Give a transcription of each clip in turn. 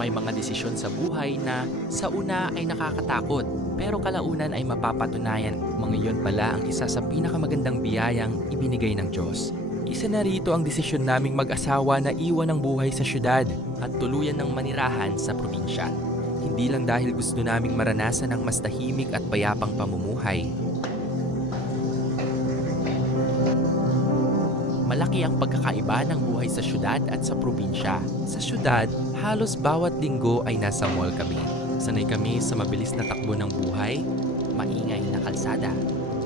May mga desisyon sa buhay na sa una ay nakakatakot, pero kalaunan ay mapapatunayan mga iyon pala ang isa sa pinakamagandang biyayang ibinigay ng Diyos. Isa na rito ang desisyon naming mag-asawa na iwan ang buhay sa syudad at tuluyan ng manirahan sa probinsya. Hindi lang dahil gusto naming maranasan ang mas tahimik at payapang pamumuhay. Malaki ang pagkakaiba ng buhay sa syudad at sa probinsya. Sa syudad, halos bawat linggo ay nasa mall kami. Sanay kami sa mabilis na takbo ng buhay, maingay na kalsada,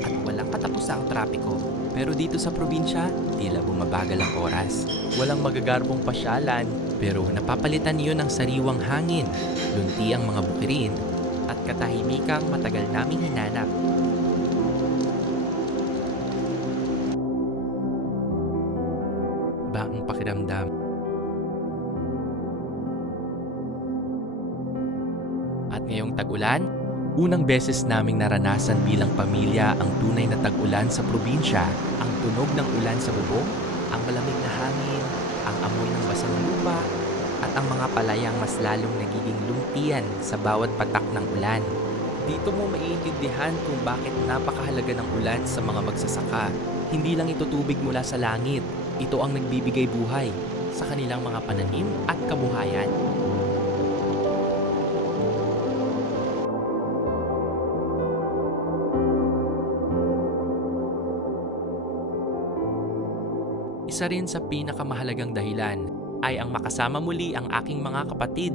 at walang katapusang trapiko. Pero dito sa probinsya, tila bumabagal ang oras. Walang magagarbong pasyalan, pero napapalitan niyo ng sariwang hangin, lunti ang mga bukirin, at katahimikang matagal naming hinanap. Ba ang pakiramdam? At ngayong tag-ulan, unang beses naming naranasan bilang pamilya ang tunay na tag-ulan sa probinsya. Ang tunog ng ulan sa bubong, ang malamig na hangin, ang amoy ng basang lupa, at ang mga palayang mas lalong nagiging lumpian sa bawat patak ng ulan. Dito mo maiintindihan kung bakit napakahalaga ng ulan sa mga magsasaka. Hindi lang ito tubig mula sa langit, ito ang nagbibigay buhay sa kanilang mga pananim at kabuhayan. Isa rin sa pinakamahalagang dahilan ay ang makasama muli ang aking mga kapatid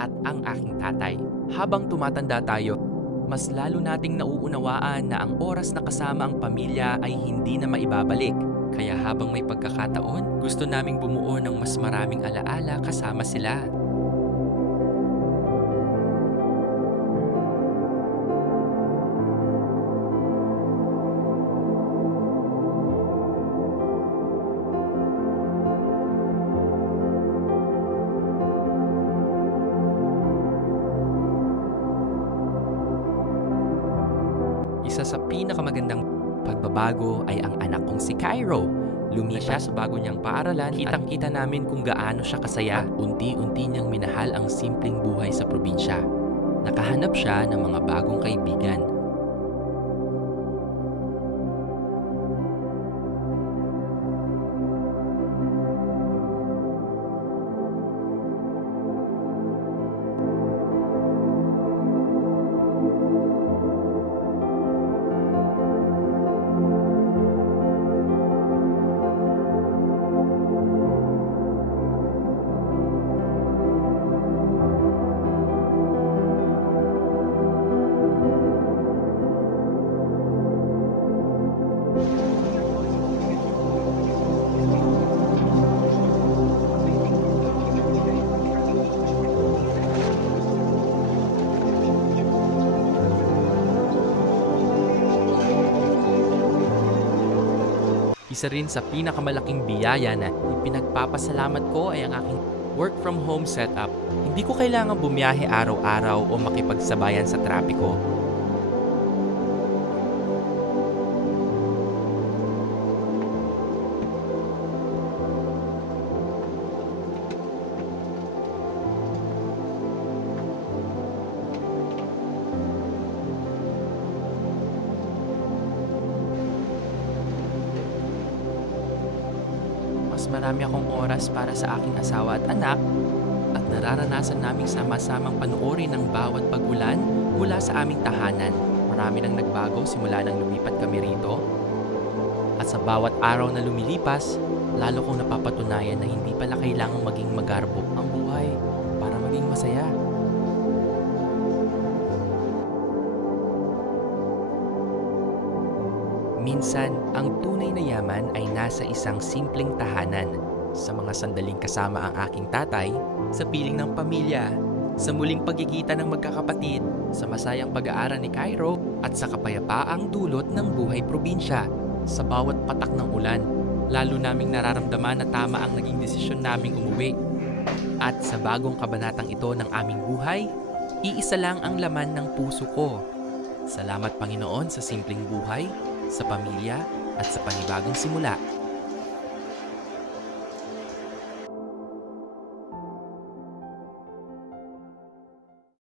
at ang aking tatay. Habang tumatanda tayo, mas lalo nating nauunawaan na ang oras na kasama ang pamilya ay hindi na maibabalik. Kaya habang may pagkakataon, gusto naming bumuo ng mas maraming alaala kasama sila. Isa sa pinakamagandang pagbabago ay ang anak kong si Cairo. Lumipat siya sa bago niyang paaralan. Kitang-kita namin kung gaano siya kasaya. Unti-unti niyang minahal ang simpleng buhay sa probinsya. Nakahanap siya ng mga bagong kaibigan. Isa rin sa pinakamalaking biyaya na pinagpapasalamat ko ay ang aking work from home setup. Hindi ko kailangan bumiyahe araw-araw o makipagsabayan sa trapiko. Mas marami akong oras para sa aking asawa at anak at nararanasan naming sama-samang panoorin ang bawat pag-ulan mula sa aming tahanan. Marami nang nagbago simula nang lumipat kami rito. At sa bawat araw na lumilipas, lalo kong napapatunayan na hindi pala kailangang maging magarbo ang buhay para maging masaya. Minsan, ang tunay na yaman ay nasa isang simpleng tahanan. Sa mga sandaling kasama ang aking tatay, sa piling ng pamilya, sa muling pagkikita ng magkakapatid, sa masayang pag-aaral ni Cairo, at sa kapayapaang dulot ng buhay probinsya. Sa bawat patak ng ulan, lalo naming nararamdaman na tama ang naging desisyon naming umuwi. At sa bagong kabanatang ito ng aming buhay, iisa lang ang laman ng puso ko. Salamat Panginoon sa simpleng buhay, sa pamilya at sa panibagong simula.